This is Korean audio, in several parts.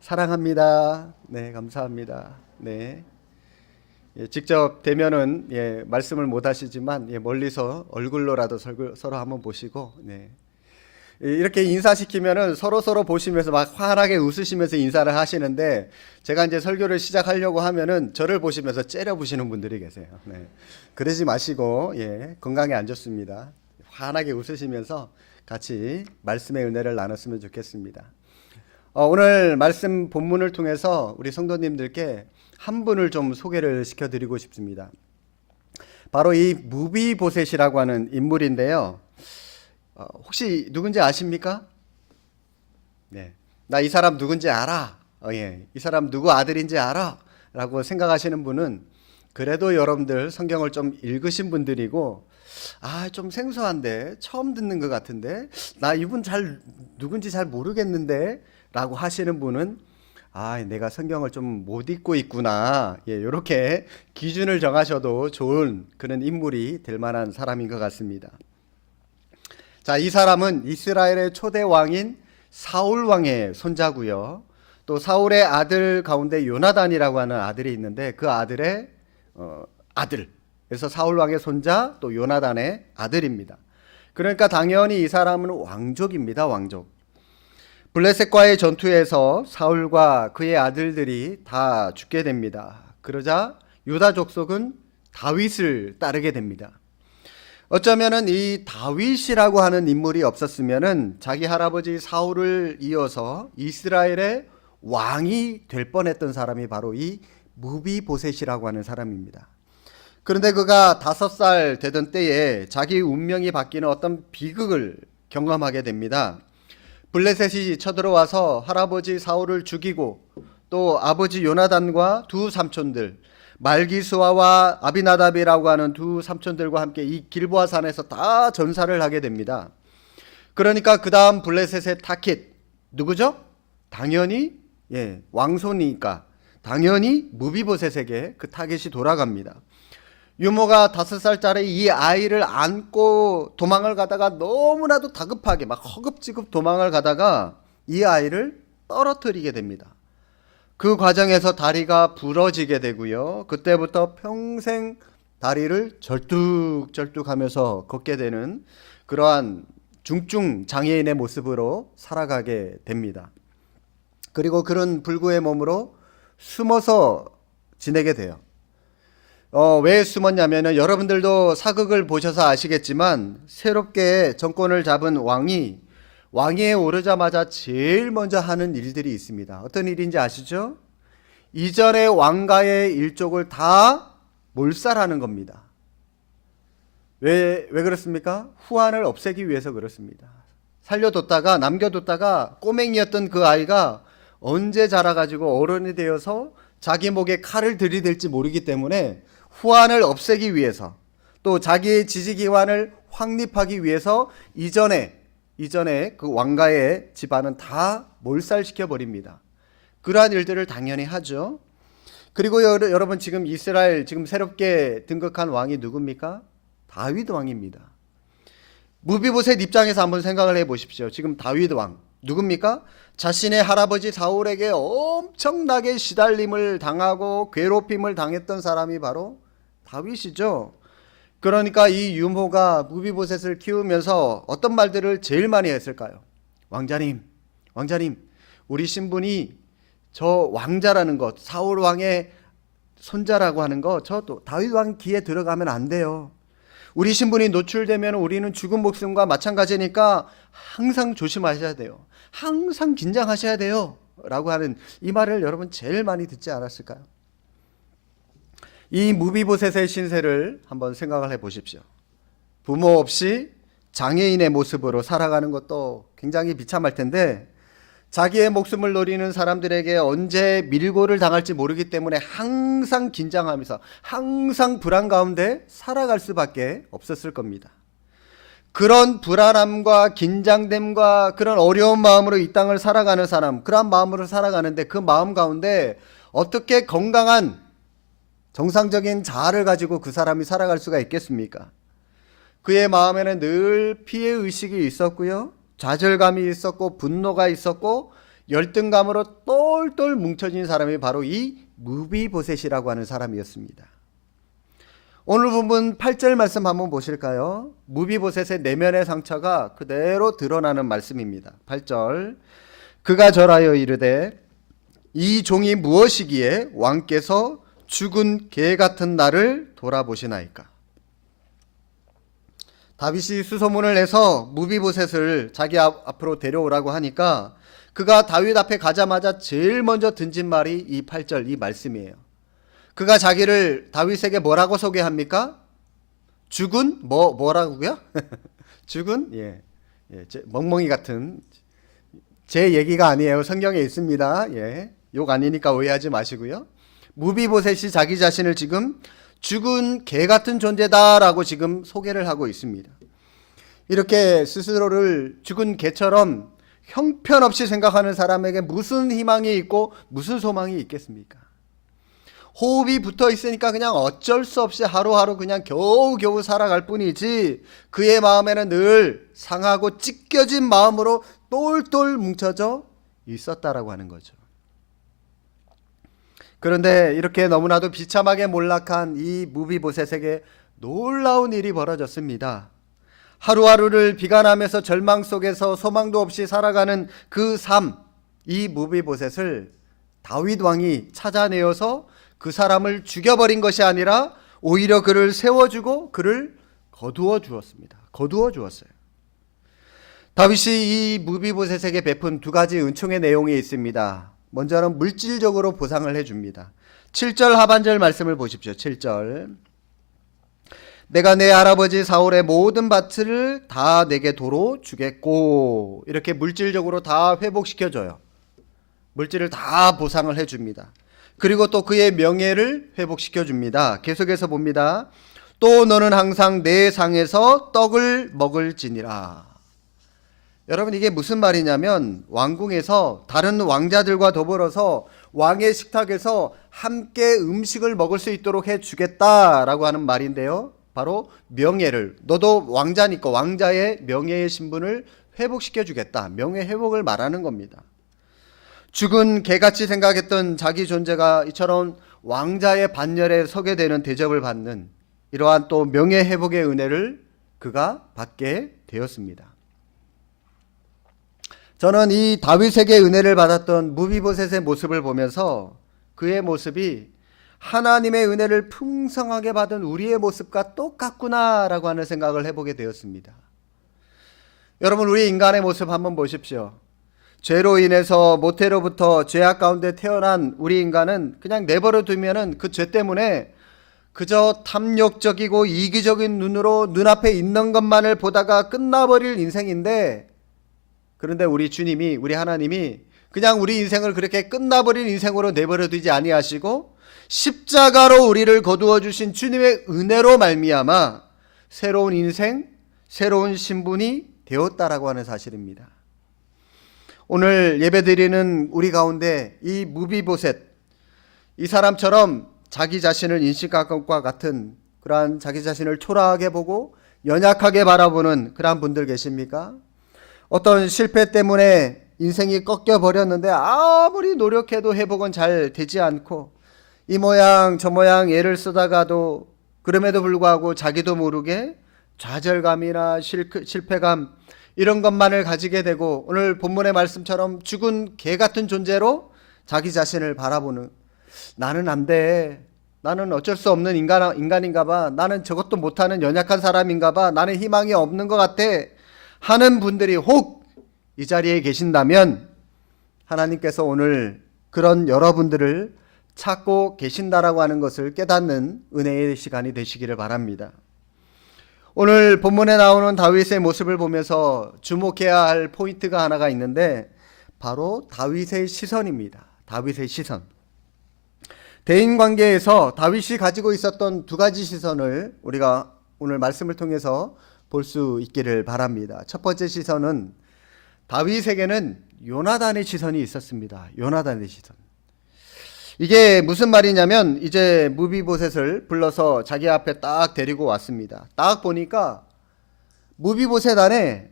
사랑합니다. 네, 감사합니다. 네. 직접 되면은 말씀을 못 하시지만 멀리서 얼굴로라도 서로 한번 보시고 이렇게 인사시키면은 서로 보시면서 막 환하게 웃으시면서 인사를 하시는데 제가 이제 설교를 시작하려고 하면은 저를 보시면서 째려보시는 분들이 계세요. 네. 그러지 마시고 건강에 안 좋습니다. 환하게 웃으시면서 같이 말씀의 은혜를 나눴으면 좋겠습니다. 오늘 말씀 본문을 통해서 우리 성도님들께 한 분을 좀 소개를 시켜드리고 싶습니다. 바로 이 무비보셋이라고 하는 인물인데요. 혹시 누군지 아십니까? 네, 나 이 사람 누군지 알아. 이 사람 누구 아들인지 알아. 라고 생각하시는 분은 그래도 여러분들 성경을 좀 읽으신 분들이고 좀 생소한데 처음 듣는 것 같은데 나 이분 누군지 잘 모르겠는데 라고 하시는 분은 내가 성경을 좀 못 읽고 있구나. 이렇게 기준을 정하셔도 좋은 그런 인물이 될 만한 사람인 것 같습니다. 자, 이 사람은 이스라엘의 초대 왕인 사울 왕의 손자고요. 또 사울의 아들 가운데 요나단이라고 하는 아들이 있는데 그 아들의 아들. 그래서 사울 왕의 손자 또 요나단의 아들입니다. 그러니까 당연히 이 사람은 왕족입니다. 왕족. 블레셋과의 전투에서 사울과 그의 아들들이 다 죽게 됩니다. 그러자 유다 족속은 다윗을 따르게 됩니다. 어쩌면은 이 다윗이라고 하는 인물이 없었으면은 자기 할아버지 사울을 이어서 이스라엘의 왕이 될 뻔했던 사람이 바로 이 무비보셋이라고 하는 사람입니다. 그런데 그가 5살 되던 때에 자기 운명이 바뀌는 어떤 비극을 경험하게 됩니다. 블레셋이 쳐들어와서 할아버지 사울을 죽이고 또 아버지 요나단과 두 삼촌들 말기수아와 아비나답이라고 하는 두 삼촌들과 함께 이 길보아 산에서 다 전사를 하게 됩니다. 그러니까 그 다음 블레셋의 타깃 누구죠? 당연히 왕손이니까 당연히 무비보셋에게 그 타깃이 돌아갑니다. 유모가 5살짜리 이 아이를 안고 도망을 가다가 너무나도 다급하게 막 허겁지겁 도망을 가다가 이 아이를 떨어뜨리게 됩니다. 그 과정에서 다리가 부러지게 되고요. 그때부터 평생 다리를 절뚝절뚝하면서 걷게 되는 그러한 중증 장애인의 모습으로 살아가게 됩니다. 그리고 그런 불구의 몸으로 숨어서 지내게 돼요. 왜 숨었냐면은 여러분들도 사극을 보셔서 아시겠지만 새롭게 정권을 잡은 왕위에 오르자마자 제일 먼저 하는 일들이 있습니다. 어떤 일인지 아시죠? 이전의 왕가의 일족을 다 몰살하는 겁니다. 왜 그렇습니까? 후환을 없애기 위해서 그렇습니다. 남겨뒀다가 꼬맹이였던 그 아이가 언제 자라가지고 어른이 되어서 자기 목에 칼을 들이댈지 모르기 때문에 후환을 없애기 위해서 또 자기의 지지기관을 확립하기 위해서 이전에 그 왕가의 집안은 다 몰살시켜 버립니다. 그러한 일들을 당연히 하죠. 그리고 여러분 지금 이스라엘 지금 새롭게 등극한 왕이 누굽니까? 다윗 왕입니다. 무비보셋 입장에서 한번 생각을 해보십시오. 지금 다윗 왕 누굽니까? 자신의 할아버지 사울에게 엄청나게 시달림을 당하고 괴롭힘을 당했던 사람이 바로 다윗이죠. 그러니까 이 유모가 무비보셋을 키우면서 어떤 말들을 제일 많이 했을까요? 왕자님, 우리 신분이 저 왕자라는 것, 사울 왕의 손자라고 하는 거, 저 또 다윗 왕 귀에 들어가면 안 돼요. 우리 신분이 노출되면 우리는 죽은 목숨과 마찬가지니까 항상 조심하셔야 돼요. 항상 긴장하셔야 돼요. 라고 하는 이 말을 여러분 제일 많이 듣지 않았을까요? 이 무비보셋의 신세를 한번 생각을 해 보십시오. 부모 없이 장애인의 모습으로 살아가는 것도 굉장히 비참할 텐데 자기의 목숨을 노리는 사람들에게 언제 밀고를 당할지 모르기 때문에 항상 긴장하면서 항상 불안 가운데 살아갈 수밖에 없었을 겁니다. 그런 불안함과 긴장됨과 그런 어려운 마음으로 이 땅을 살아가는 사람, 그런 마음으로 살아가는데 그 마음 가운데 어떻게 건강한 정상적인 자아를 가지고 그 사람이 살아갈 수가 있겠습니까? 그의 마음에는 늘 피해 의식이 있었고요. 좌절감이 있었고 분노가 있었고 열등감으로 똘똘 뭉쳐진 사람이 바로 이 무비보셋이라고 하는 사람이었습니다. 오늘 본문 8절 말씀 한번 보실까요? 무비보셋의 내면의 상처가 그대로 드러나는 말씀입니다. 8절, 그가 절하여 이르되 이 종이 무엇이기에 왕께서 죽은 개 같은 나를 돌아보시나이까. 다윗이 수소문을 내서 무비보셋을 자기 앞으로 데려오라고 하니까 그가 다윗 앞에 가자마자 제일 먼저 던진 말이 이 8절 이 말씀이에요. 그가 자기를 다윗에게 뭐라고 소개합니까? 죽은 뭐라고요? 죽은 멍멍이 같은, 제 얘기가 아니에요. 성경에 있습니다. 욕 아니니까 오해하지 마시고요. 무비보셋이 자기 자신을 지금 죽은 개 같은 존재다라고 지금 소개를 하고 있습니다. 이렇게 스스로를 죽은 개처럼 형편없이 생각하는 사람에게 무슨 희망이 있고 무슨 소망이 있겠습니까? 호흡이 붙어 있으니까 그냥 어쩔 수 없이 하루하루 그냥 겨우겨우 살아갈 뿐이지 그의 마음에는 늘 상하고 찢겨진 마음으로 똘똘 뭉쳐져 있었다라고 하는 거죠. 그런데 이렇게 너무나도 비참하게 몰락한 이 무비보셋에게 놀라운 일이 벌어졌습니다. 하루하루를 비관하면서 절망 속에서 소망도 없이 살아가는 그 삶, 이 무비보셋을 다윗 왕이 찾아내어서 그 사람을 죽여버린 것이 아니라 오히려 그를 세워주고 그를 거두어 주었습니다. 거두어 주었어요. 다윗이 이 무비보셋에게 베푼 두 가지 은총의 내용이 있습니다. 먼저는 물질적으로 보상을 해줍니다. 7절 하반절 말씀을 보십시오. 7절, 내가 내 할아버지 사울의 모든 밭을 다 내게 도로 주겠고, 이렇게 물질적으로 다 회복시켜줘요. 물질을 다 보상을 해줍니다. 그리고 또 그의 명예를 회복시켜줍니다. 계속해서 봅니다. 또 너는 항상 내 상에서 떡을 먹을지니라. 여러분, 이게 무슨 말이냐면 왕궁에서 다른 왕자들과 더불어서 왕의 식탁에서 함께 음식을 먹을 수 있도록 해주겠다라고 하는 말인데요, 바로 명예를, 너도 왕자니까 왕자의 명예의 신분을 회복시켜주겠다, 명예 회복을 말하는 겁니다. 죽은 개같이 생각했던 자기 존재가 이처럼 왕자의 반열에 서게 되는 대접을 받는 이러한 또 명예 회복의 은혜를 그가 받게 되었습니다. 저는 이 다윗에게 은혜를 받았던 무비보셋의 모습을 보면서 그의 모습이 하나님의 은혜를 풍성하게 받은 우리의 모습과 똑같구나라고 하는 생각을 해보게 되었습니다. 여러분, 우리 인간의 모습 한번 보십시오. 죄로 인해서 모태로부터 죄악 가운데 태어난 우리 인간은 그냥 내버려 두면은 그 죄 때문에 그저 탐욕적이고 이기적인 눈으로 눈앞에 있는 것만을 보다가 끝나버릴 인생인데, 그런데 우리 주님이, 우리 하나님이 그냥 우리 인생을 그렇게 끝나버린 인생으로 내버려 두지 아니하시고 십자가로 우리를 거두어 주신 주님의 은혜로 말미암아 새로운 인생, 새로운 신분이 되었다라고 하는 사실입니다. 오늘 예배드리는 우리 가운데 이 무비보셋, 이 사람처럼 자기 자신을 인식과 같은 그러한 자기 자신을 초라하게 보고 연약하게 바라보는 그러한 분들 계십니까? 어떤 실패 때문에 인생이 꺾여 버렸는데 아무리 노력해도 회복은 잘 되지 않고 이 모양 저 모양 애를 쓰다가도 그럼에도 불구하고 자기도 모르게 좌절감이나 실패감 이런 것만을 가지게 되고 오늘 본문의 말씀처럼 죽은 개 같은 존재로 자기 자신을 바라보는, 나는 안 돼, 나는 어쩔 수 없는 인간인가 봐, 나는 저것도 못하는 연약한 사람인가 봐, 나는 희망이 없는 것 같아 하는 분들이 혹 이 자리에 계신다면 하나님께서 오늘 그런 여러분들을 찾고 계신다라고 하는 것을 깨닫는 은혜의 시간이 되시기를 바랍니다. 오늘 본문에 나오는 다윗의 모습을 보면서 주목해야 할 포인트가 하나가 있는데 바로 다윗의 시선입니다. 다윗의 시선. 대인관계에서 다윗이 가지고 있었던 두 가지 시선을 우리가 오늘 말씀을 통해서 볼 수 있기를 바랍니다. 첫 번째 시선은 다윗에게는 요나단의 시선이 있었습니다. 요나단의 시선. 이게 무슨 말이냐면 이제 무비보셋을 불러서 자기 앞에 딱 데리고 왔습니다. 딱 보니까 무비보셋 안에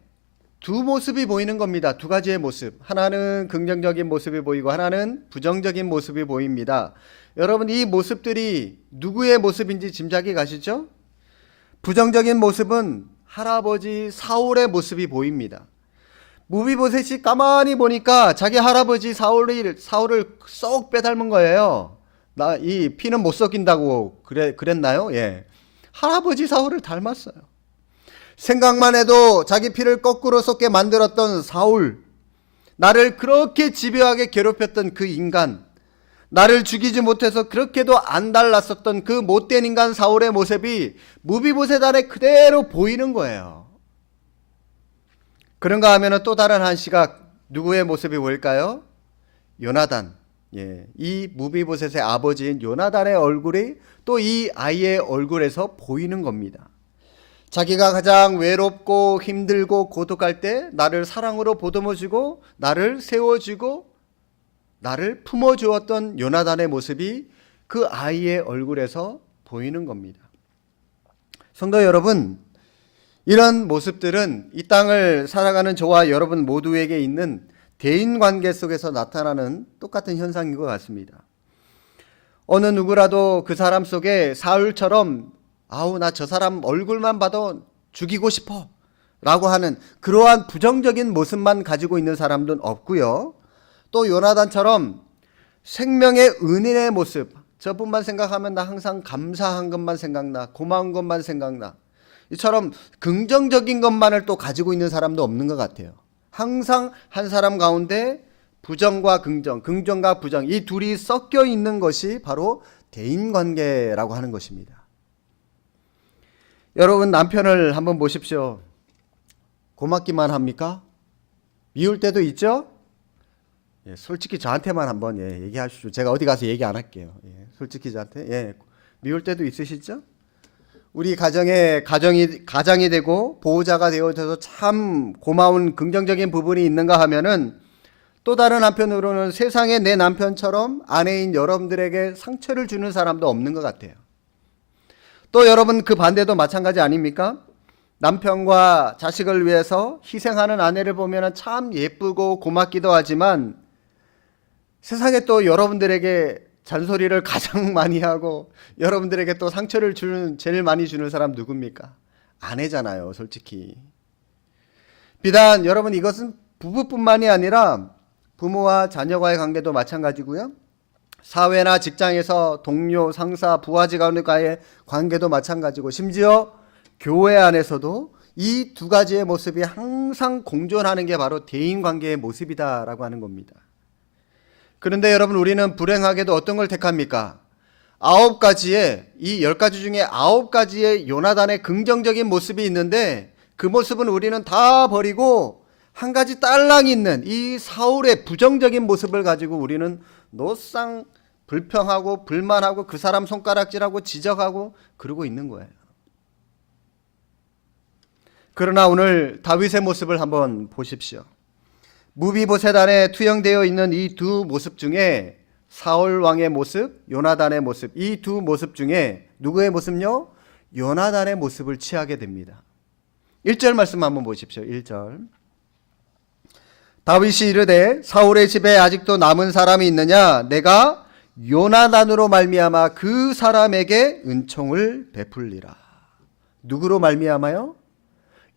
두 모습이 보이는 겁니다. 두 가지의 모습. 하나는 긍정적인 모습이 보이고 하나는 부정적인 모습이 보입니다. 여러분, 이 모습들이 누구의 모습인지 짐작이 가시죠? 부정적인 모습은 할아버지 사울의 모습이 보입니다. 무비보셋이 가만히 보니까 자기 할아버지 사울을 쏙 빼닮은 거예요. 나 이 피는 못 섞인다고 그랬나요? 예. 할아버지 사울을 닮았어요. 생각만 해도 자기 피를 거꾸로 섞게 만들었던 사울, 나를 그렇게 집요하게 괴롭혔던 그 인간, 나를 죽이지 못해서 그렇게도 안달났었던 그 못된 인간 사울의 모습이 무비보셋 안에 그대로 보이는 거예요. 그런가 하면 또 다른 한 시각 누구의 모습이 보일까요? 요나단. 예, 이 무비보셋의 아버지인 요나단의 얼굴이 또 이 아이의 얼굴에서 보이는 겁니다. 자기가 가장 외롭고 힘들고 고독할 때 나를 사랑으로 보듬어주고 나를 세워주고 나를 품어주었던 요나단의 모습이 그 아이의 얼굴에서 보이는 겁니다. 성도 여러분, 이런 모습들은 이 땅을 살아가는 저와 여러분 모두에게 있는 대인관계 속에서 나타나는 똑같은 현상인 것 같습니다. 어느 누구라도 그 사람 속에 사울처럼 아우 나 저 사람 얼굴만 봐도 죽이고 싶어 라고 하는 그러한 부정적인 모습만 가지고 있는 사람은 없고요. 또 요나단처럼 생명의 은인의 모습, 저분만 생각하면 나 항상 감사한 것만 생각나, 고마운 것만 생각나, 이처럼 긍정적인 것만을 또 가지고 있는 사람도 없는 것 같아요. 항상 한 사람 가운데 부정과 긍정, 긍정과 부정, 이 둘이 섞여 있는 것이 바로 대인관계라고 하는 것입니다. 여러분, 남편을 한번 보십시오. 고맙기만 합니까? 미울 때도 있죠? 예, 솔직히 저한테만 한번 얘기하십시오. 제가 어디 가서 얘기 안 할게요. 솔직히 저한테 미울 때도 있으시죠? 우리 가정이 되고 보호자가 되어서 참 고마운 긍정적인 부분이 있는가 하면은 또 다른 한편으로는 세상에 내 남편처럼 아내인 여러분들에게 상처를 주는 사람도 없는 것 같아요. 또 여러분 그 반대도 마찬가지 아닙니까? 남편과 자식을 위해서 희생하는 아내를 보면 참 예쁘고 고맙기도 하지만 세상에 또 여러분들에게 잔소리를 가장 많이 하고 여러분들에게 또 상처를 제일 많이 주는 사람 누굽니까? 아내잖아요, 솔직히. 비단 여러분 이것은 부부뿐만이 아니라 부모와 자녀와의 관계도 마찬가지고요. 사회나 직장에서 동료, 상사, 부하직원과의 관계도 마찬가지고 심지어 교회 안에서도 이 두 가지의 모습이 항상 공존하는 게 바로 대인관계의 모습이다라고 하는 겁니다. 그런데 여러분 우리는 불행하게도 어떤 걸 택합니까? 9가지의 이 10가지 중에 9가지의 요나단의 긍정적인 모습이 있는데 그 모습은 우리는 다 버리고 한 가지 딸랑 있는 이 사울의 부정적인 모습을 가지고 우리는 노상 불평하고 불만하고 그 사람 손가락질하고 지적하고 그러고 있는 거예요. 그러나 오늘 다윗의 모습을 한번 보십시오. 무비보셋 안에 투영되어 있는 이 두 모습 중에 사울 왕의 모습, 요나단의 모습, 이 두 모습 중에 누구의 모습요? 요나단의 모습을 취하게 됩니다. 1절 말씀 한번 보십시오. 1절. 다윗이 이르되 사울의 집에 아직도 남은 사람이 있느냐? 내가 요나단으로 말미암아 그 사람에게 은총을 베풀리라. 누구로 말미암아요?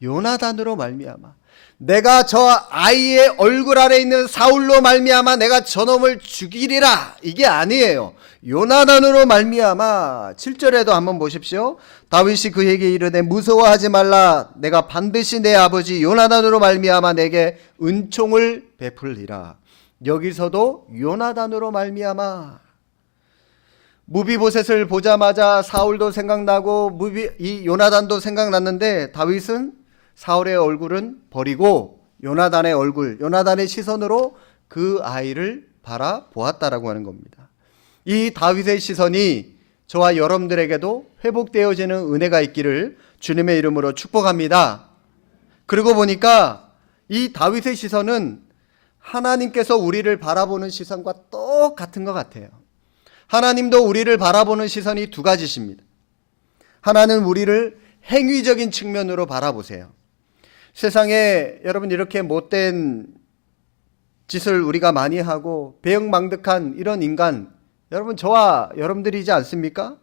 요나단으로 말미암아. 내가 저 아이의 얼굴 아래 있는 사울로 말미암아 내가 저놈을 죽이리라. 이게 아니에요. 요나단으로 말미암아. 7절에도 한번 보십시오. 다윗이 그에게 이르되 무서워하지 말라. 내가 반드시 내 아버지 요나단으로 말미암아 내게 은총을 베풀리라. 여기서도 요나단으로 말미암아. 무비보셋을 보자마자 사울도 생각나고 이 요나단도 생각났는데 다윗은 사울의 얼굴은 버리고 요나단의 얼굴, 요나단의 시선으로 그 아이를 바라보았다라고 하는 겁니다. 이 다윗의 시선이 저와 여러분들에게도 회복되어지는 은혜가 있기를 주님의 이름으로 축복합니다. 그러고 보니까 이 다윗의 시선은 하나님께서 우리를 바라보는 시선과 똑같은 것 같아요. 하나님도 우리를 바라보는 시선이 두 가지십니다. 하나는 우리를 행위적인 측면으로 바라보세요. 세상에 여러분 이렇게 못된 짓을 우리가 많이 하고 배역망덕한 이런 인간, 여러분 저와 여러분들이지 않습니까?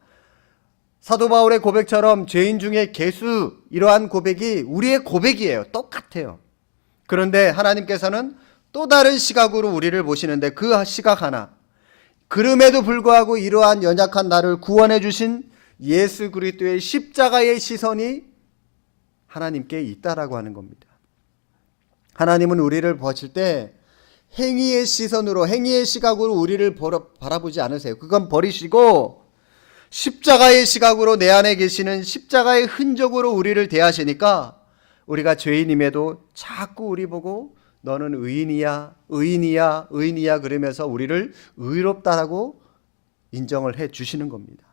사도 바울의 고백처럼 죄인 중에 괴수, 이러한 고백이 우리의 고백이에요. 똑같아요. 그런데 하나님께서는 또 다른 시각으로 우리를 보시는데, 그 시각 하나, 그럼에도 불구하고 이러한 연약한 나를 구원해 주신 예수 그리스도의 십자가의 시선이 하나님께 있다라고 하는 겁니다. 하나님은 우리를 보실 때 행위의 시선으로, 행위의 시각으로 우리를 바라보지 않으세요. 그건 버리시고 십자가의 시각으로 내 안에 계시는 십자가의 흔적으로 우리를 대하시니까, 우리가 죄인임에도 자꾸 우리 보고 너는 의인이야, 의인이야, 의인이야 그러면서 우리를 의롭다라고 인정을 해 주시는 겁니다.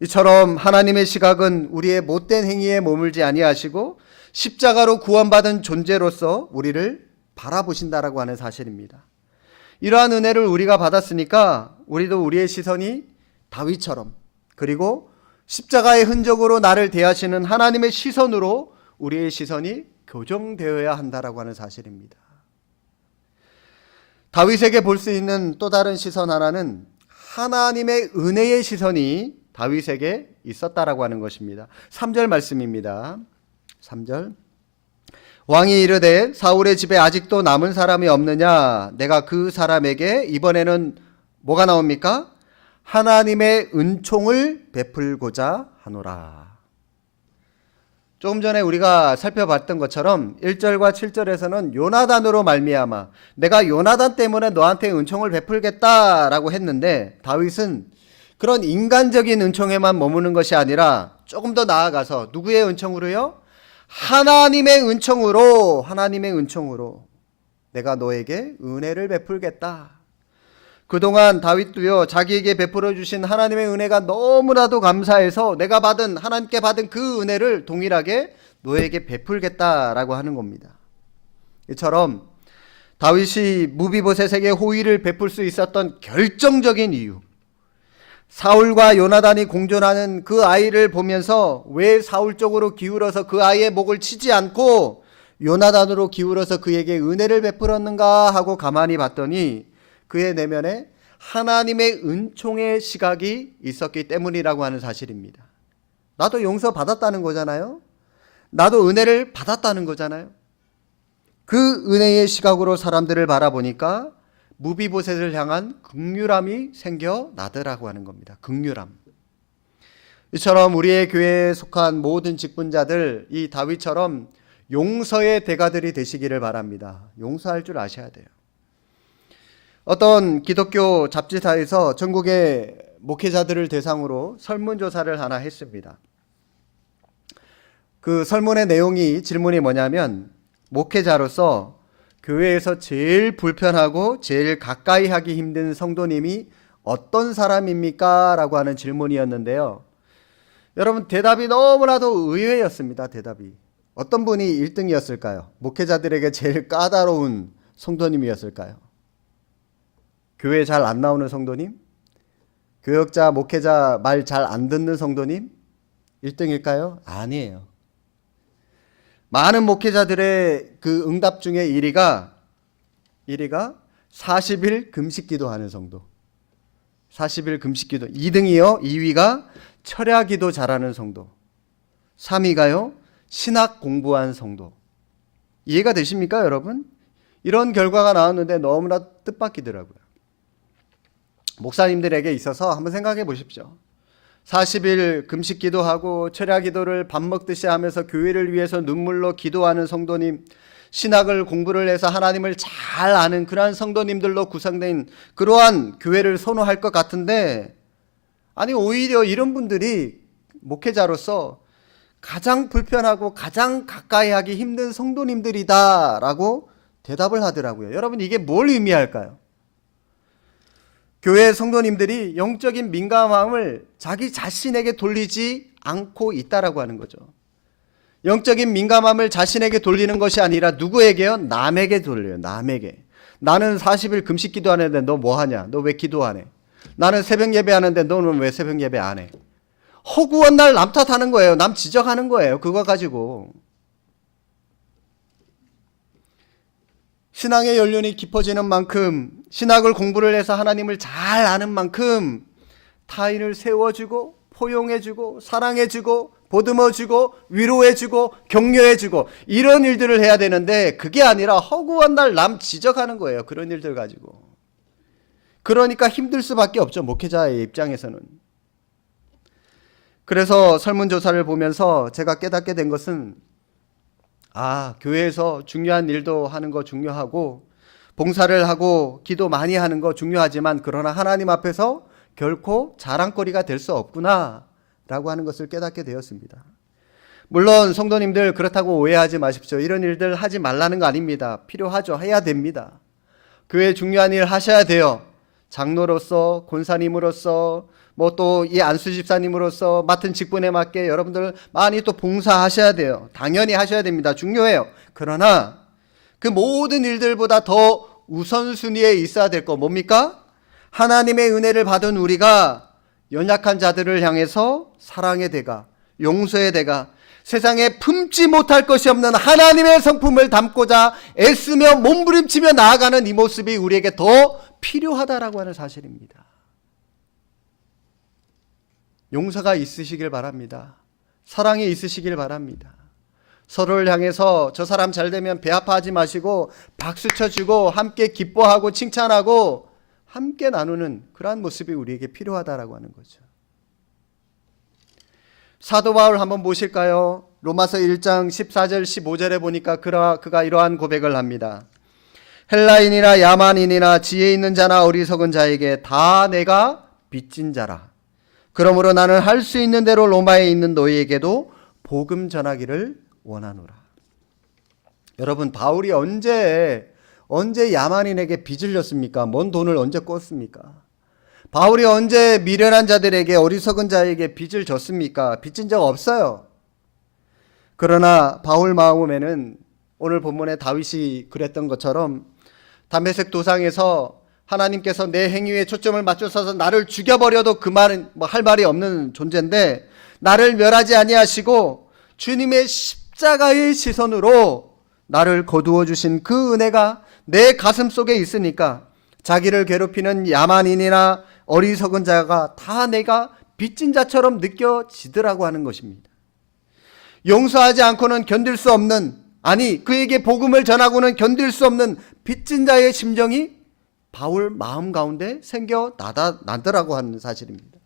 이처럼 하나님의 시각은 우리의 못된 행위에 머물지 아니하시고 십자가로 구원받은 존재로서 우리를 바라보신다라고 하는 사실입니다. 이러한 은혜를 우리가 받았으니까 우리도 우리의 시선이 다윗처럼, 그리고 십자가의 흔적으로 나를 대하시는 하나님의 시선으로 우리의 시선이 교정되어야 한다라고 하는 사실입니다. 다윗에게 볼 수 있는 또 다른 시선 하나는 하나님의 은혜의 시선이 다윗에게 있었다라고 하는 것입니다. 3절 말씀입니다. 3절. 왕이 이르되 사울의 집에 아직도 남은 사람이 없느냐? 내가 그 사람에게 이번에는 뭐가 나옵니까? 하나님의 은총을 베풀고자 하노라. 조금 전에 우리가 살펴봤던 것처럼 1절과 7절에서는 요나단으로 말미암아 내가 요나단 때문에 너한테 은총을 베풀겠다라고 했는데, 다윗은 그런 인간적인 은총에만 머무는 것이 아니라 조금 더 나아가서 누구의 은총으로요? 하나님의 은총으로, 하나님의 은총으로 내가 너에게 은혜를 베풀겠다. 그동안 다윗도요, 자기에게 베풀어 주신 하나님의 은혜가 너무나도 감사해서 내가 하나님께 받은 그 은혜를 동일하게 너에게 베풀겠다라고 하는 겁니다. 이처럼 다윗이 무비보셋에게 호의를 베풀 수 있었던 결정적인 이유, 사울과 요나단이 공존하는 그 아이를 보면서 왜 사울 쪽으로 기울어서 그 아이의 목을 치지 않고 요나단으로 기울어서 그에게 은혜를 베풀었는가 하고 가만히 봤더니, 그의 내면에 하나님의 은총의 시각이 있었기 때문이라고 하는 사실입니다. 나도 용서받았다는 거잖아요. 나도 은혜를 받았다는 거잖아요. 그 은혜의 시각으로 사람들을 바라보니까 무비보셋을 향한 긍휼함이 생겨나더라고 하는 겁니다. 긍휼함. 이처럼 우리의 교회에 속한 모든 직분자들, 이 다윗처럼 용서의 대가들이 되시기를 바랍니다. 용서할 줄 아셔야 돼요. 어떤 기독교 잡지사에서 전국의 목회자들을 대상으로 설문조사를 하나 했습니다. 그 설문의 내용이, 질문이 뭐냐면, 목회자로서 교회에서 제일 불편하고 제일 가까이 하기 힘든 성도님이 어떤 사람입니까? 라고 하는 질문이었는데요. 여러분, 대답이 너무나도 의외였습니다. 대답이. 어떤 분이 1등이었을까요? 목회자들에게 제일 까다로운 성도님이었을까요? 교회 잘 안 나오는 성도님? 교역자, 목회자 말 잘 안 듣는 성도님? 1등일까요? 아니에요. 많은 목회자들의 그 응답 중에 1위가 40일 금식 기도하는 성도. 40일 금식 기도. 2등이요. 2위가 철야 기도 잘하는 성도. 3위가요. 신학 공부한 성도. 이해가 되십니까, 여러분? 이런 결과가 나왔는데 너무나 뜻밖이더라고요. 목사님들에게 있어서 한번 생각해 보십시오. 40일 금식 기도하고 철야 기도를 밥 먹듯이 하면서 교회를 위해서 눈물로 기도하는 성도님, 신학을 공부를 해서 하나님을 잘 아는 그러한 성도님들로 구성된 그러한 교회를 선호할 것 같은데, 아니 오히려 이런 분들이 목회자로서 가장 불편하고 가장 가까이 하기 힘든 성도님들이다라고 대답을 하더라고요. 여러분, 이게 뭘 의미할까요? 교회 성도님들이 영적인 민감함을 자기 자신에게 돌리지 않고 있다라고 하는 거죠. 영적인 민감함을 자신에게 돌리는 것이 아니라 누구에게요? 남에게 돌려요. 남에게. 나는 40일 금식 기도하는데 너 뭐 하냐? 너 왜 기도 안 해? 나는 새벽 예배하는데 너는 왜 새벽 예배 안 해? 허구한 날 남 탓하는 거예요. 남 지적하는 거예요. 그거 가지고. 신앙의 연륜이 깊어지는 만큼, 신학을 공부를 해서 하나님을 잘 아는 만큼 타인을 세워주고 포용해주고 사랑해주고 보듬어주고 위로해주고 격려해주고 이런 일들을 해야 되는데, 그게 아니라 허구한 날 남 지적하는 거예요. 그런 일들 가지고. 그러니까 힘들 수밖에 없죠, 목회자의 입장에서는. 그래서 설문조사를 보면서 제가 깨닫게 된 것은, 교회에서 중요한 일도 하는 거 중요하고 봉사를 하고 기도 많이 하는 거 중요하지만, 그러나 하나님 앞에서 결코 자랑거리가 될 수 없구나 라고 하는 것을 깨닫게 되었습니다. 물론 성도님들 그렇다고 오해하지 마십시오. 이런 일들 하지 말라는 거 아닙니다. 필요하죠. 해야 됩니다. 교회 중요한 일 하셔야 돼요. 장로로서, 권사님으로서, 또 이 안수 집사님으로서 맡은 직분에 맞게 여러분들 많이 또 봉사하셔야 돼요. 당연히 하셔야 됩니다. 중요해요. 그러나 그 모든 일들보다 더 우선순위에 있어야 될 거 뭡니까? 하나님의 은혜를 받은 우리가 연약한 자들을 향해서 사랑의 대가, 용서의 대가, 세상에 품지 못할 것이 없는 하나님의 성품을 담고자 애쓰며 몸부림치며 나아가는 이 모습이 우리에게 더 필요하다라고 하는 사실입니다. 용서가 있으시길 바랍니다. 사랑이 있으시길 바랍니다. 서로를 향해서 저 사람 잘 되면 배 아파하지 마시고 박수 쳐주고 함께 기뻐하고 칭찬하고 함께 나누는 그러한 모습이 우리에게 필요하다라고 하는 거죠. 사도 바울 한번 보실까요? 로마서 1장 14절 15절에 보니까 그가 이러한 고백을 합니다. 헬라인이나 야만인이나 지혜 있는 자나 어리석은 자에게 다 내가 빚진 자라. 그러므로 나는 할 수 있는 대로 로마에 있는 너희에게도 복음 전하기를 원하노라. 여러분, 바울이 언제 야만인에게 빚을 졌습니까? 뭔 돈을 언제 꿨습니까? 바울이 언제 미련한 자들에게, 어리석은 자에게 빚을 졌습니까? 빚진 적 없어요. 그러나 바울 마음에는 오늘 본문에 다윗이 그랬던 것처럼 다메섹 도상에서 하나님께서 내 행위에 초점을 맞춰서 나를 죽여버려도 그 말은 할 말이 없는 존재인데, 나를 멸하지 아니하시고 주님의 십자가의 시선으로 나를 거두어 주신 그 은혜가 내 가슴 속에 있으니까 자기를 괴롭히는 야만인이나 어리석은 자가 다 내가 빚진 자처럼 느껴지더라고 하는 것입니다. 용서하지 않고는 견딜 수 없는, 그에게 복음을 전하고는 견딜 수 없는 빚진 자의 심정이 바울 마음 가운데 생겨나더라고 하는 사실입니다.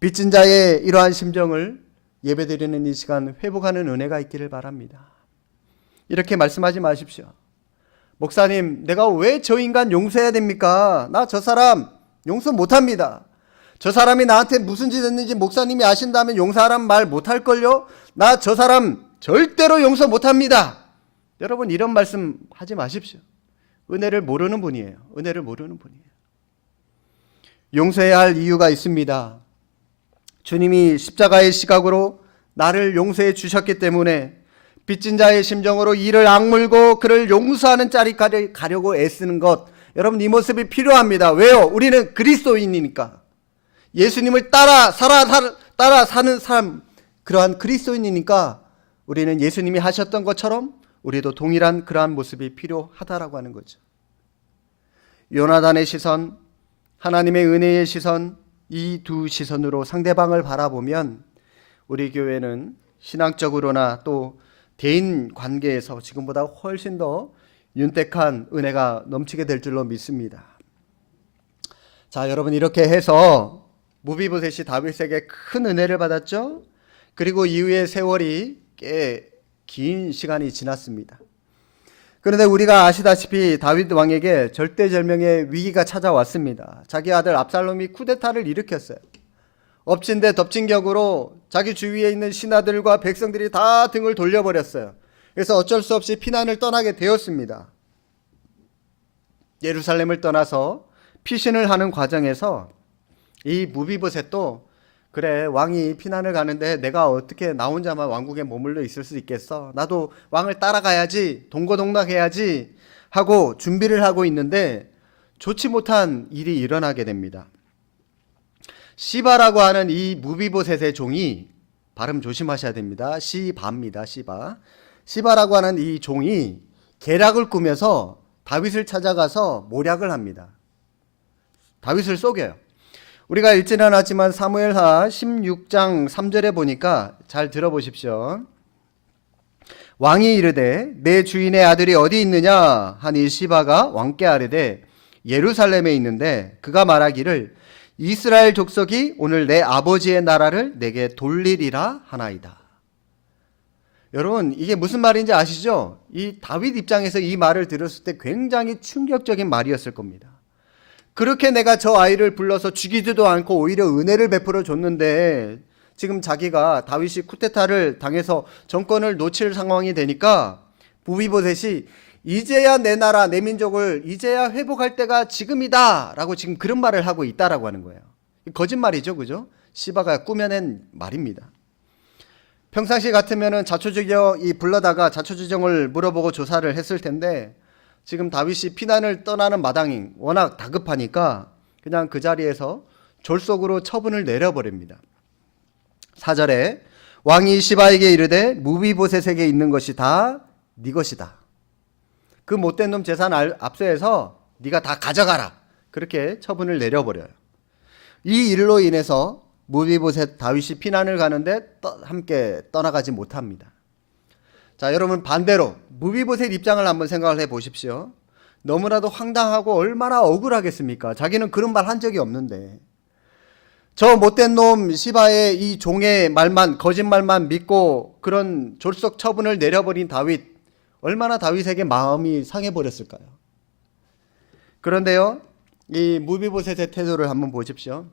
빚진 자의 이러한 심정을 예배드리는 이 시간 회복하는 은혜가 있기를 바랍니다. 이렇게 말씀하지 마십시오. 목사님, 내가 왜 저 인간 용서해야 됩니까? 나 저 사람 용서 못합니다. 저 사람이 나한테 무슨 짓 했는지 목사님이 아신다면 용서하란 말 못할걸요? 나 저 사람 절대로 용서 못합니다. 여러분, 이런 말씀 하지 마십시오. 은혜를 모르는 분이에요. 은혜를 모르는 분이에요. 용서해야 할 이유가 있습니다. 주님이 십자가의 시각으로 나를 용서해 주셨기 때문에 빚진 자의 심정으로 이를 악물고 그를 용서하는 자리까지 가려고 애쓰는 것, 여러분, 이 모습이 필요합니다. 왜요? 우리는 그리스도인이니까. 예수님을 따라 사는 사람, 그러한 그리스도인이니까 우리는 예수님이 하셨던 것처럼 우리도 동일한 그러한 모습이 필요하다라고 하는 거죠. 요나단의 시선, 하나님의 은혜의 시선, 이 두 시선으로 상대방을 바라보면 우리 교회는 신앙적으로나 또 대인 관계에서 지금보다 훨씬 더 윤택한 은혜가 넘치게 될 줄로 믿습니다. 자, 여러분, 이렇게 해서 무비보셋이 다윗에게 큰 은혜를 받았죠. 그리고 이후의 세월이 꽤 긴 시간이 지났습니다. 그런데 우리가 아시다시피 다윗 왕에게 절대절명의 위기가 찾아왔습니다. 자기 아들 압살롬이 쿠데타를 일으켰어요. 엎친 데 덮친 격으로 자기 주위에 있는 신하들과 백성들이 다 등을 돌려버렸어요. 그래서 어쩔 수 없이 피난을 떠나게 되었습니다. 예루살렘을 떠나서 피신을 하는 과정에서 이 무비보셋도, 그래, 왕이 피난을 가는데 내가 어떻게 나 혼자만 왕국에 머물러 있을 수 있겠어? 나도 왕을 따라가야지, 동고동락해야지 하고 준비를 하고 있는데 좋지 못한 일이 일어나게 됩니다. 시바라고 하는 이 무비보셋의 종이, 발음 조심하셔야 됩니다. 시바입니다. 시바라고 하는 이 종이 계략을 꾸며서 다윗을 찾아가서 모략을 합니다. 다윗을 속여요. 우리가 읽지는 않았지만 사무엘하 16장 3절에 보니까 잘 들어보십시오. 왕이 이르되 내 주인의 아들이 어디 있느냐 하니 시바가 왕께 아뢰되 예루살렘에 있는데 그가 말하기를 이스라엘 족속이 오늘 내 아버지의 나라를 내게 돌리리라 하나이다. 여러분, 이게 무슨 말인지 아시죠? 이 다윗 입장에서 이 말을 들었을 때 굉장히 충격적인 말이었을 겁니다. 그렇게 내가 저 아이를 불러서 죽이지도 않고 오히려 은혜를 베풀어 줬는데 지금 자기가 다윗이 쿠데타를 당해서 정권을 놓칠 상황이 되니까 무비보셋이 이제야 내 나라 내 민족을 이제야 회복할 때가 지금이다 라고 지금 그런 말을 하고 있다라고 하는 거예요. 거짓말이죠, 그죠? 시바가 꾸며낸 말입니다. 평상시 같으면은 자초지종이 불러다가 자초지종을 물어보고 조사를 했을 텐데 지금 다윗이 피난을 떠나는 마당이 워낙 다급하니까 그냥 그 자리에서 졸속으로 처분을 내려버립니다. 4절에 왕이 시바에게 이르되 무비보셋에게 있는 것이 다 네 것이다. 그 못된 놈 재산 압수해서 네가 다 가져가라. 그렇게 처분을 내려버려요. 이 일로 인해서 무비보셋 다윗이 피난을 가는데 함께 떠나가지 못합니다. 자, 여러분 반대로 무비보셋 입장을 한번 생각을 해 보십시오. 너무나도 황당하고 얼마나 억울하겠습니까? 자기는 그런 말 한 적이 없는데 저 못된 놈 시바의 이 종의 말만 거짓말만 믿고 그런 졸속 처분을 내려버린 다윗, 얼마나 다윗에게 마음이 상해버렸을까요? 그런데요, 이 무비보셋의 태도를 한번 보십시오.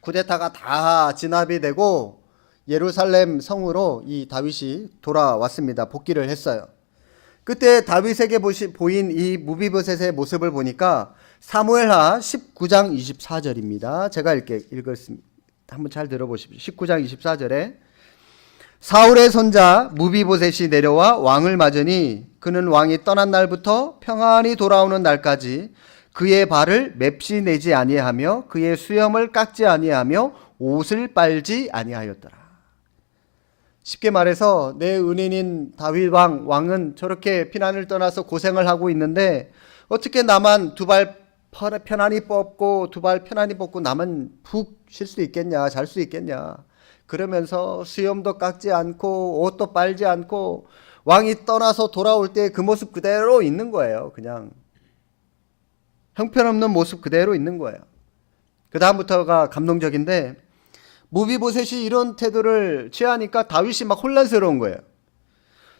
쿠데타가 다 진압이 되고 예루살렘 성으로 이 다윗이 돌아왔습니다. 복귀를 했어요. 그때 다윗에게 보인 이 무비보셋의 모습을 보니까 사무엘하 19장 24절입니다. 제가 읽었습니다. 한번 잘 들어보십시오. 19장 24절에 사울의 손자 무비보셋이 내려와 왕을 맞으니 그는 왕이 떠난 날부터 평안히 돌아오는 날까지 그의 발을 맵시 내지 아니하며 그의 수염을 깎지 아니하며 옷을 빨지 아니하였더라. 쉽게 말해서 내 은인인 다윗 왕은 저렇게 피난을 떠나서 고생을 하고 있는데 어떻게 나만 두 발 편안히 뻗고 두 발 편안히 뻗고 나만 푹 쉴 수 있겠냐, 잘 수 있겠냐. 그러면서 수염도 깎지 않고 옷도 빨지 않고 왕이 떠나서 돌아올 때 그 모습 그대로 있는 거예요. 그냥 형편없는 모습 그대로 있는 거예요. 그 다음부터가 감동적인데 무비보셋이 이런 태도를 취하니까 다윗이 막 혼란스러운 거예요.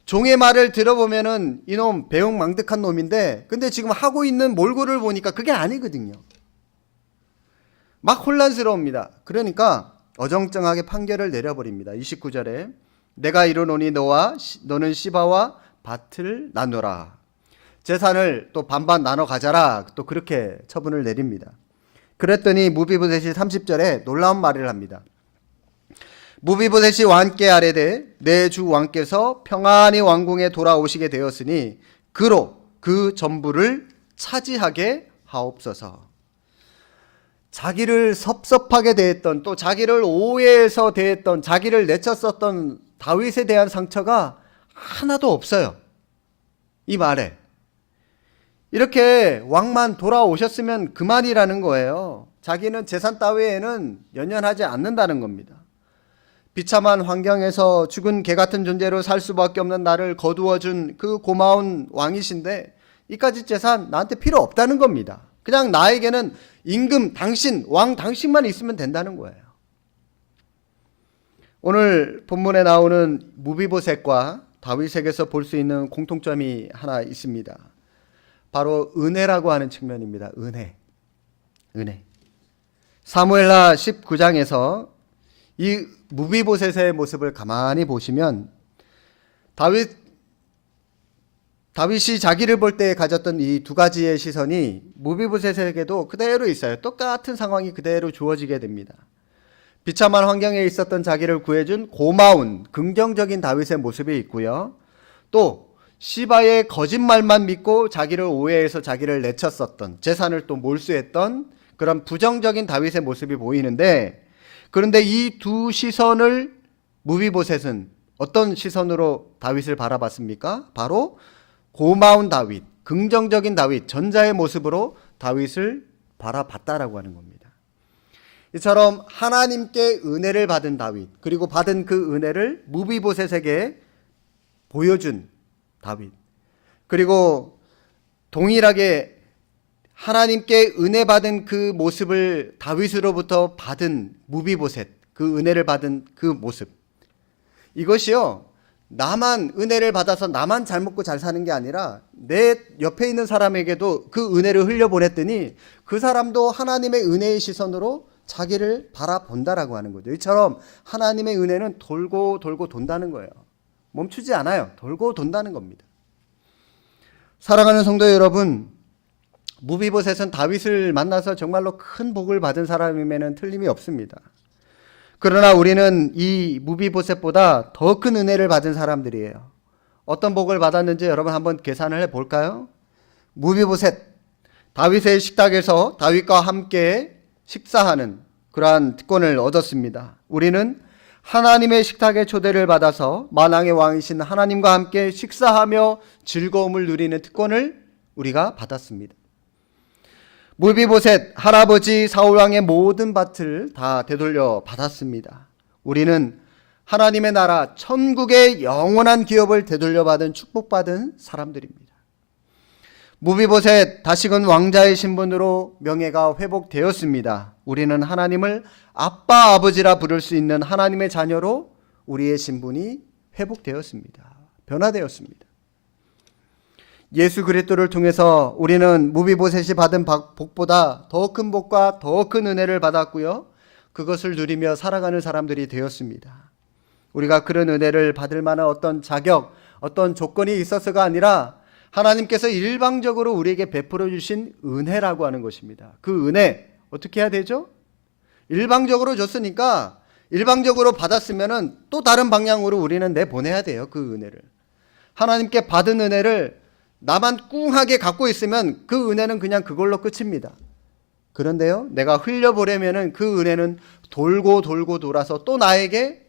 종의 말을 들어보면은 이놈 배은망덕한 놈인데 근데 지금 하고 있는 몰골을 보니까 그게 아니거든요. 막 혼란스러웁니다. 그러니까 어정쩡하게 판결을 내려버립니다. 29절에 내가 이르노니 너는 시바와 밭을 나누라. 재산을 또 반반 나눠 가져라. 또 그렇게 처분을 내립니다. 그랬더니 무비보셋이 30절에 놀라운 말을 합니다. 무비보셋이 왕께 아뢰되 내 주 왕께서 평안히 왕궁에 돌아오시게 되었으니 그로 그 전부를 차지하게 하옵소서. 자기를 섭섭하게 대했던 또 자기를 오해해서 대했던 자기를 내쳤었던 다윗에 대한 상처가 하나도 없어요. 이 말에 이렇게 왕만 돌아오셨으면 그만이라는 거예요. 자기는 재산 따위에는 연연하지 않는다는 겁니다. 비참한 환경에서 죽은 개 같은 존재로 살 수밖에 없는 나를 거두어준 그 고마운 왕이신데 이까지 재산 나한테 필요 없다는 겁니다. 그냥 나에게는 임금 당신, 왕 당신만 있으면 된다는 거예요. 오늘 본문에 나오는 무비보셋과 다윗에게서 볼 수 있는 공통점이 하나 있습니다. 바로 은혜라고 하는 측면입니다. 은혜. 사무엘하 19장에서 이 무비보셋의 모습을 가만히 보시면 다윗이 자기를 볼 때 가졌던 이 두 가지의 시선이 무비보셋에게도 그대로 있어요. 똑같은 상황이 그대로 주어지게 됩니다. 비참한 환경에 있었던 자기를 구해준 고마운 긍정적인 다윗의 모습이 있고요. 또 시바의 거짓말만 믿고 자기를 오해해서 자기를 내쳤었던 재산을 또 몰수했던 그런 부정적인 다윗의 모습이 보이는데 그런데 이 두 시선을 무비보셋은 어떤 시선으로 다윗을 바라봤습니까? 바로 고마운 다윗, 긍정적인 다윗, 전자의 모습으로 다윗을 바라봤다라고 하는 겁니다. 이처럼 하나님께 은혜를 받은 다윗, 그리고 받은 그 은혜를 무비보셋에게 보여준 다윗, 그리고 동일하게 하나님께 은혜 받은 그 모습을 다윗으로부터 받은 무비보셋, 그 은혜를 받은 그 모습, 이것이요, 나만 은혜를 받아서 나만 잘 먹고 잘 사는 게 아니라 내 옆에 있는 사람에게도 그 은혜를 흘려보냈더니 그 사람도 하나님의 은혜의 시선으로 자기를 바라본다라고 하는 거죠. 이처럼 하나님의 은혜는 돌고 돌고 돈다는 거예요. 멈추지 않아요. 돌고 돈다는 겁니다. 사랑하는 성도 여러분, 무비보셋은 다윗을 만나서 정말로 큰 복을 받은 사람임에는 틀림이 없습니다. 그러나 우리는 이 무비보셋보다 더 큰 은혜를 받은 사람들이에요. 어떤 복을 받았는지 여러분 한번 계산을 해볼까요? 무비보셋, 다윗의 식탁에서 다윗과 함께 식사하는 그러한 특권을 얻었습니다. 우리는 하나님의 식탁에 초대를 받아서 만왕의 왕이신 하나님과 함께 식사하며 즐거움을 누리는 특권을 우리가 받았습니다. 무비보셋, 할아버지 사울왕의 모든 밭을 다 되돌려 받았습니다. 우리는 하나님의 나라 천국의 영원한 기업을 되돌려 받은 축복받은 사람들입니다. 무비보셋, 다시금 왕자의 신분으로 명예가 회복되었습니다. 우리는 하나님을 아빠, 아버지라 부를 수 있는 하나님의 자녀로 우리의 신분이 회복되었습니다. 변화되었습니다. 예수 그리스도를 통해서 우리는 무비보셋이 받은 복보다 더 큰 복과 더 큰 은혜를 받았고요, 그것을 누리며 살아가는 사람들이 되었습니다. 우리가 그런 은혜를 받을 만한 어떤 자격, 어떤 조건이 있어서가 아니라 하나님께서 일방적으로 우리에게 베풀어 주신 은혜라고 하는 것입니다. 그 은혜 어떻게 해야 되죠? 일방적으로 줬으니까 일방적으로 받았으면은 또 다른 방향으로 우리는 내보내야 돼요. 그 은혜를. 하나님께 받은 은혜를 나만 꿍하게 갖고 있으면 그 은혜는 그냥 그걸로 끝입니다. 그런데요, 내가 흘려보내면은 그 은혜는 돌고 돌고 돌아서 또 나에게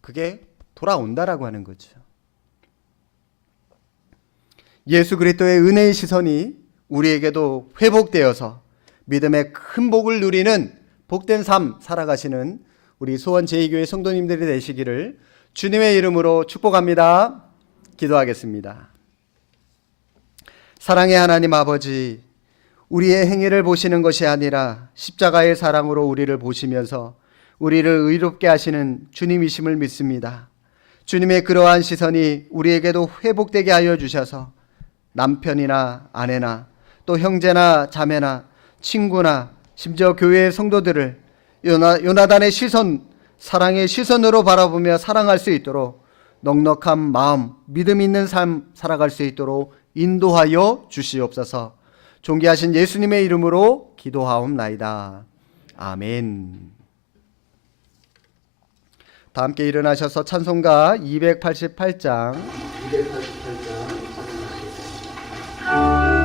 그게 돌아온다라고 하는 거죠. 예수 그리스도의 은혜의 시선이 우리에게도 회복되어서 믿음의 큰 복을 누리는 복된 삶 살아가시는 우리 소원 제2교회 성도님들이 되시기를 주님의 이름으로 축복합니다. 기도하겠습니다. 사랑의 하나님 아버지, 우리의 행위를 보시는 것이 아니라 십자가의 사랑으로 우리를 보시면서 우리를 의롭게 하시는 주님이심을 믿습니다. 주님의 그러한 시선이 우리에게도 회복되게 하여 주셔서 남편이나 아내나 또 형제나 자매나 친구나 심지어 교회의 성도들을 요나단의 시선, 사랑의 시선으로 바라보며 사랑할 수 있도록 넉넉한 마음, 믿음 있는 삶 살아갈 수 있도록 인도하여 주시옵소서. 존귀하신 예수님의 이름으로 기도하옵나이다. 아멘. 다 함께 일어나셔서 찬송가 288장 Hallelujah.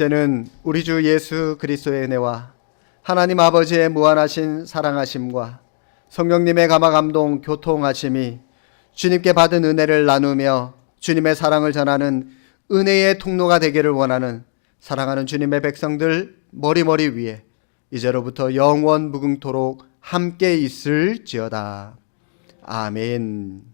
이제는 우리 주 예수 그리스도의 은혜와 하나님 아버지의 무한하신 사랑하심과 성령님의 감화 감동 교통하심이 주님께 받은 은혜를 나누며 주님의 사랑을 전하는 은혜의 통로가 되기를 원하는 사랑하는 주님의 백성들 머리머리 위에 이제로부터 영원 무궁토록 함께 있을지어다. 아멘.